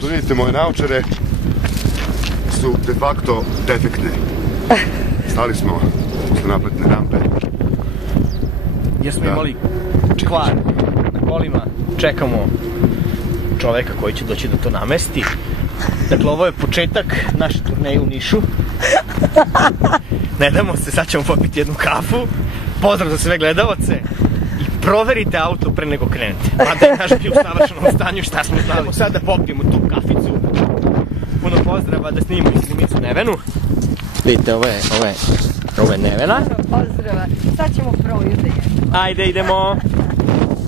što vidite, moje naočare su de facto defektne. Stali smo sa napletne rampe. Jer smo imali kvar na kolima, čekamo čoveka koji će doći da to namesti. Dakle, ovo je početak naše turneje u Nišu. Ne damo se, sad ćemo popiti jednu kafu. Pozdrav za sve gledalce. I proverite auto pre nego krenete. Mada je naš bio u savršenom stanju, šta smo znali. Sad da popijemo tu kaficu. Puno pozdrava, da snimimo i slimicu Nevenu. Vidite, ovo je Nevena. Pozdrava, sad ćemo prvo da jedemo. Ajde, idemo.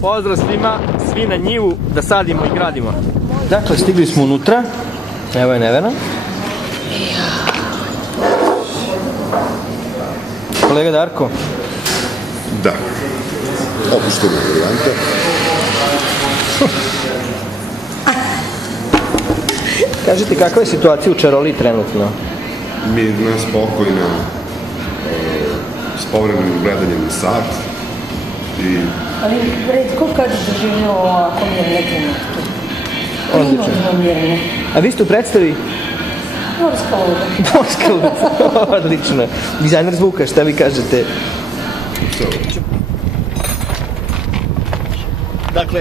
Pozdrav svima, svi na njivu da sadimo i gradimo. Dakle, stigli smo unutra. Evo je Nevena. Kolega Darko. Da. Opuštene varijante. Kažite, kakva je situacija u Čaroliji trenutno? Mirna, spokojna, s povremenim gledanjem na sat. Ali redko kad doživljamo ovako mirne trenutke. Odlično. A vi ste u predstavi? Morska luda. Morska luda, odlično. Dizajner zvuka, šta vi kažete? Dakle,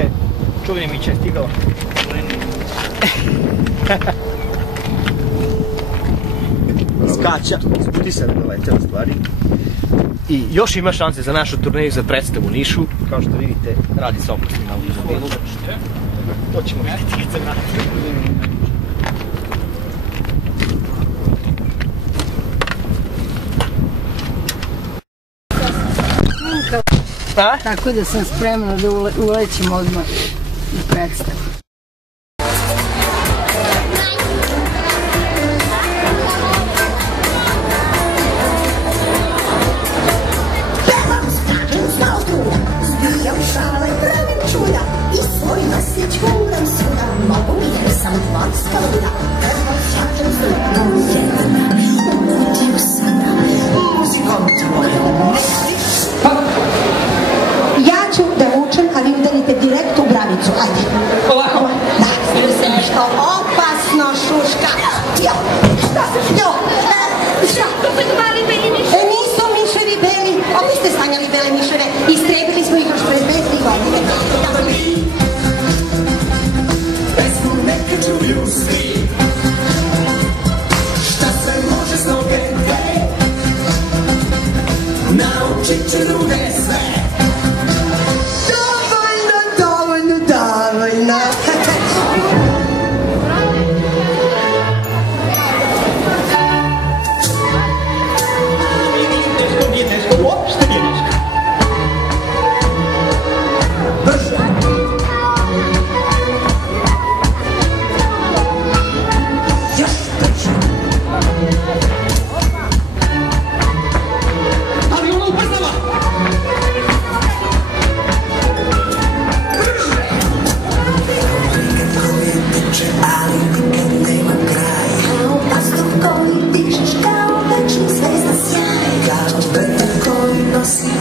čuveni Mića je stigao. Skača, sputi se da ne letela stvari. I još ima šanse za našu turneju za predstavu u Nišu. Kao što vidite, radi se opasnim automobilu. To ćemo vidjeti kad se vratimo. Tako da sam spremna da ulećem odmah u predstavu. Ja ću da učem, a vi udarite direkt u bravicu. Ajde. Ovako? Da. Što opasno, šuška. Jo, šta se? Jo, šta? Nisu miševi beli. Ovdje ste stanjali bele miševe. Istrebili smo ih još pred 2-3 godine. Pesmu neka čuju svi. Šta sve može s noge, hej. Naučit ću druge sve.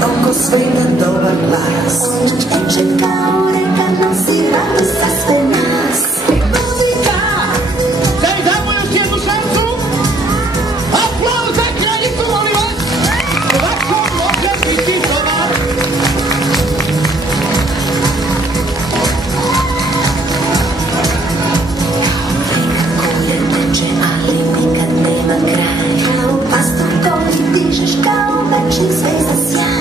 Oko sve na dobar glas. Teče kao reka, nosi radost za sve nas. Muzika! Daj, dajmo još jednu šansu. Aplauz za kraljicu, molim vas. Ovako može biti dobar. Koja teče, ali nikad nema kraj. Kao pastor koji dižeš kao večni zvezda sjaj.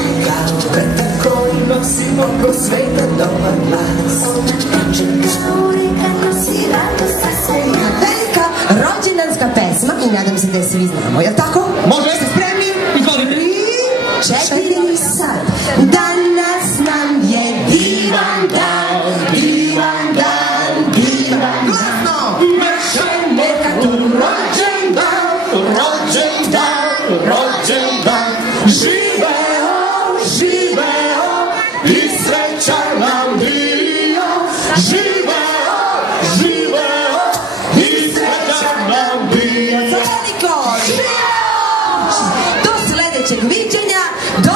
Vetar koji nosi oko sveta dobar glas. Teče kao reka, nosi radost za sve nas. Velika rođendanska pesma i nadam se da je svi znamo, jel tako? Može? Ste spremni? Izvolite. 3, 4 sad. Danas nam je divan dan, divan dan, divan dan. Naše neka tu rođendan, rođendan, rođendan. Živeo, živeo i sreća nam bio. Živeo, živeo i sreća nam bio. Za veliko! Do sledećeg viđenja, do